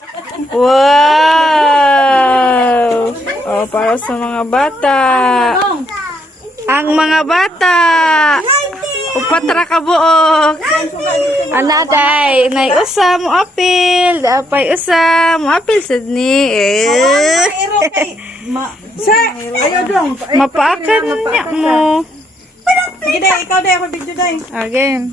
Wow! Oh, para sa mga bata. Ang mga bata. Upatra ka buok. Anaday, nay usa mo apil, apay usa mo apil sad ni. Ayaw dong. Mapaakan niya mo. Sige day, ikaw day, ako video day. Again.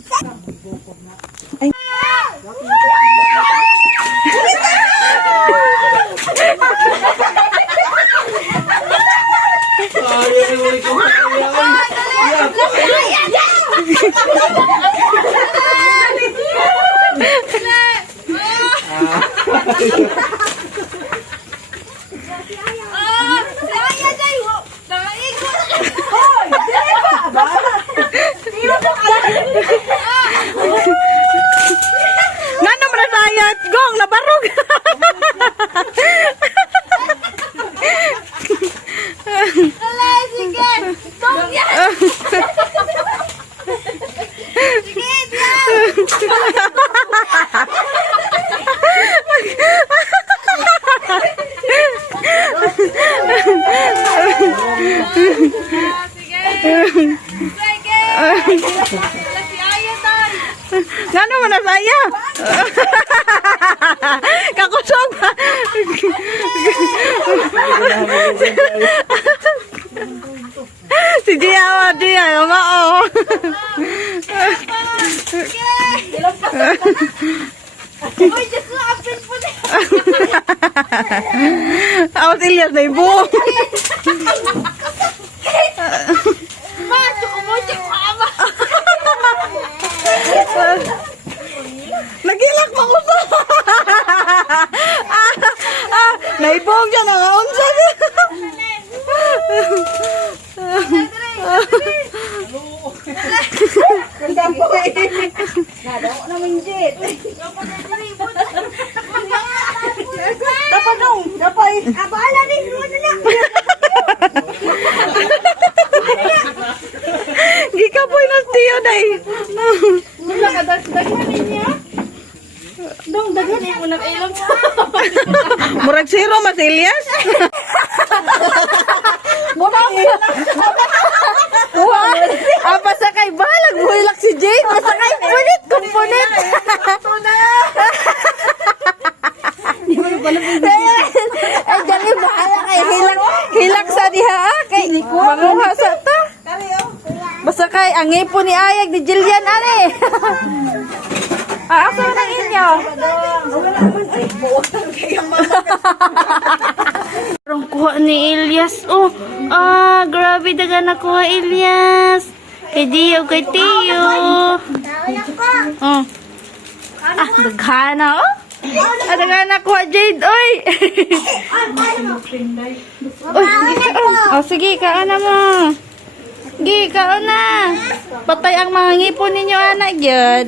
Ngano man sayat gong nabarog. Ngano man saya? Kakusog. Si dia mao. Awas Ilyas na ibo. Nagilak pa ko sa. Naibog dyan ang aunsa. Dapat dong, dapat. Abala din mo na. Gikapoy ng tiyo day. Wala ka daghan niya. Dong, daghan mo na ilong. Murag zero mas Ilyas. Apa sakay balag buhilak si Jade. Masakay punit kumpunit. Ay dali bahala kay hilak sa diha kay manguha sa ta. Basta kay ang ipon ni Ayag ni Jillian ani. Asa nang inyo? Parang kuha ni Ilyas. Oh, grabe daga nakuha Ilyas. Kay Dio, kay Tio. Oh. Daghana oh. Daghana kuha Jade, oy. Oh, sige, kaana mo. Sige, kaana. Patay ang mga ngipon ninyo, anak, gyud.